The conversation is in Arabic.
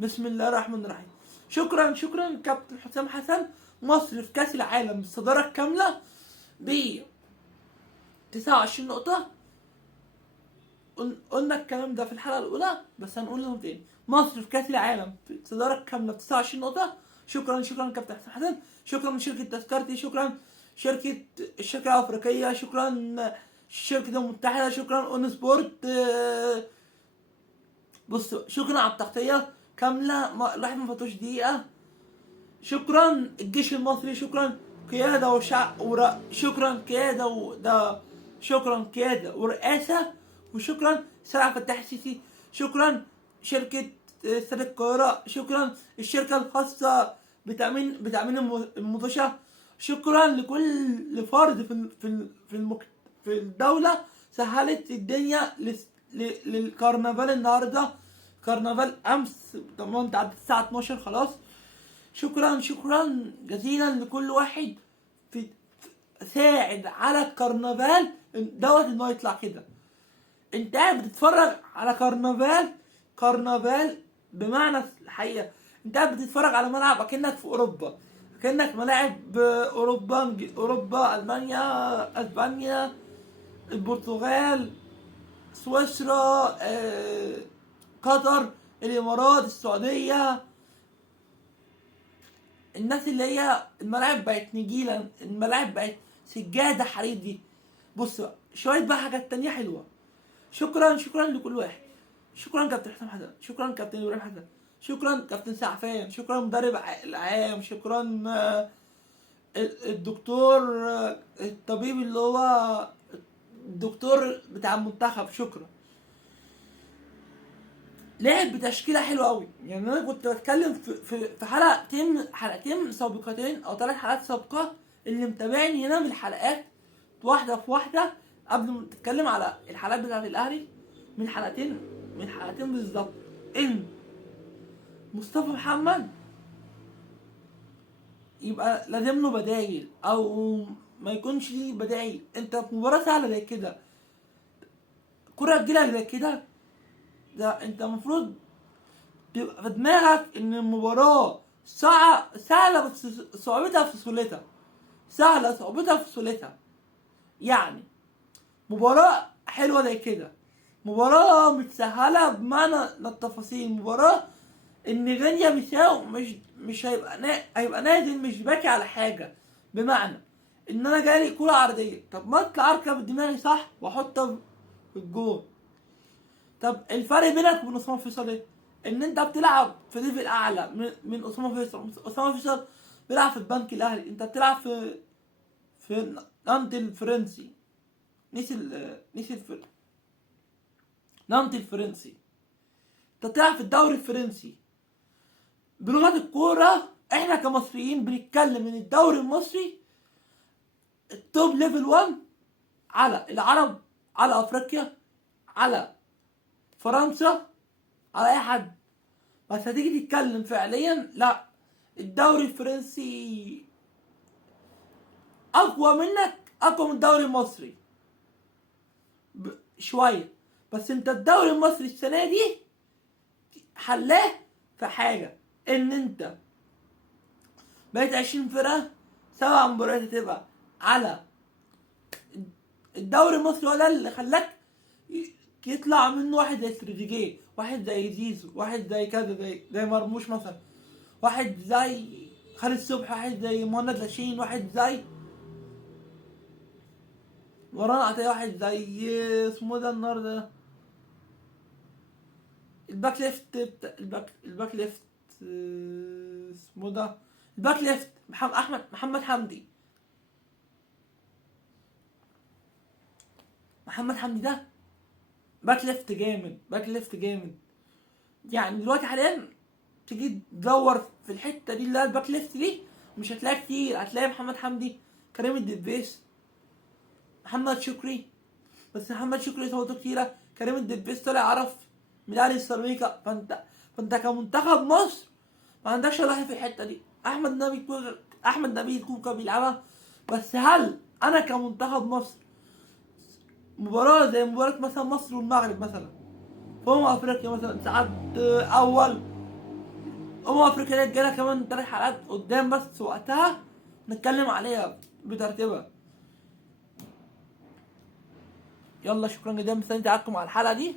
بسم الله الرحمن الرحيم. شكرا كابتن حسام حسن. مصر في كاس العالم الصدارة الكاملة ب 29 نقطة. قلنا الكلام ده في الحلقة الأولى بس هنقوله تاني. مصر في كاس العالم في الصدارة الكاملة ب 29 نقطة. شكرا كابتن حسام حسن. شكرا شركة تذكرتي. شكرا الشركة الأفريقية. شكرا الشركة المتحدة. شكرا اون سبورت. بصوا، شكرا على التغطية كاملة، الواحد ما فاتوش دقيقة. شكرا الجيش المصري. شكرا قيادة شكرا قيادة ورئاسة. وشكرا سيد عبد الفتاح السيسي. شكرا شركة استاد القاهرة. شكرا الشركة الخاصة بتأمين المطوشة. شكرا لكل فرد في الدولة سهلت الدنيا للكرنفال النهارده. كرنفال امس طبعا تعدي الساعة 12 خلاص. شكرا جزيلا لكل واحد في ساعد على الكرنفال دوت انه يطلع كده. انت قاعد بتتفرج على كرنفال بمعنى الحقيقة. انت قاعد بتتفرج على ملعب اكنك في اوروبا، اكنك ملاعب اوروبا، المانيا، اسبانيا، البرتغال، سويسرا، قطر، الامارات، السعودية. الناس اللي هي الملاعب بقت نجيلة، الملاعب بقت سجادة حرير دي. بص بقى شوية بقى حاجات تانية حلوة. شكرا لكل واحد. شكرا كابتن حسام حسن. شكرا كابتن ابراهيم حسن. شكرا كابتن سعفان. شكرا مدرب العام. شكرا الدكتور، الطبيب اللي هو الدكتور بتاع المنتخب. شكرا. لعب بتشكيله حلوه قوي. يعني انا كنت بتكلم في حلقتين سابقتين او 3 حلقات سابقه. اللي متابعني هنا من الحلقات واحده في واحده قبل ما تتكلم على الحلقات بتاعت الاهلي من حلقتين بالظبط، ان مصطفى محمد يبقى لازم له بدايل او ما يكونش ليه بدايل. انت في مباراه سهله زي كده، كره تجيلك زي كده، ده انت المفروض تبقى في دماغك ان المباراة سهلة بس صعوبتها في سهولتها. يعني مباراة حلوة زي كده، مباراة متسهلة بمعنى التفاصيل. مباراة ان غينيا بيساو مش هيبقى نازل مش باكي على حاجة. بمعنى ان انا جالي كرة عرضية، طب ما اطلع اركب دماغي صح واحطها في الجول. طب الفرق بينك وبين اسامه فيصل ايه؟ ان انت بتلعب في ليفل اعلى من اسامه فيصل. اسامه فيصل بيلعب في البنك الاهلي، انت بتلعب في نانت الفرنسي. نانت الفرنسي. انت بتلعب في الدوري الفرنسي. بلغه الكوره احنا كمصريين بنتكلم ان الدوري المصري التوب ليفل 1 على العرب، على افريقيا، على فرنسا، على اي حد. بس هتيجي تتكلم فعليا، لا، الدوري الفرنسي اقوى من الدوري المصري شويه. بس انت الدوري المصري السنه دي حلاه في حاجه، ان انت بقيت 20 فرقه، 7 مباريات هتبقى على الدوري المصري. هو ده اللي خلاك يطلع منه واحد زي تريزيجيه، واحد زي زيزو، واحد زي كذا، زي مرموش مثلا، واحد زي خالد صبحي، واحد زي مهند لاشين، واحد زي ورانا عطيه، واحد زي اسمه ده النهارده الباك ليفت الباك ليفت اسمه ده الباك ليفت محمد حمدي. ده باك ليفت جامد. يعني دلوقتي حاليا تيجي تدور في الحته دي اللي هي الباك ليفت دي مش هتلاقي كتير. هتلاقي محمد حمدي، كريم الدبيس، محمد شكري. بس محمد شكري صوته كتيره. كريم الدبيس طلع عرف من اهلي السيراميكا. فانت كمنتخب مصر ما عندكش راحه في الحته دي. احمد نبيل كوكا بيلعبها. بس هل انا كمنتخب مصر مباراه زي مباراه مثلا مصر والمغرب مثلا في افريقيا مثلا ساعات اول افريقيا دي جايه كمان 3 حلقات قدام، بس وقتها نتكلم عليها بترتيبها. يلا شكرا جدا، مستني تعاقبكم على الحلقه دي.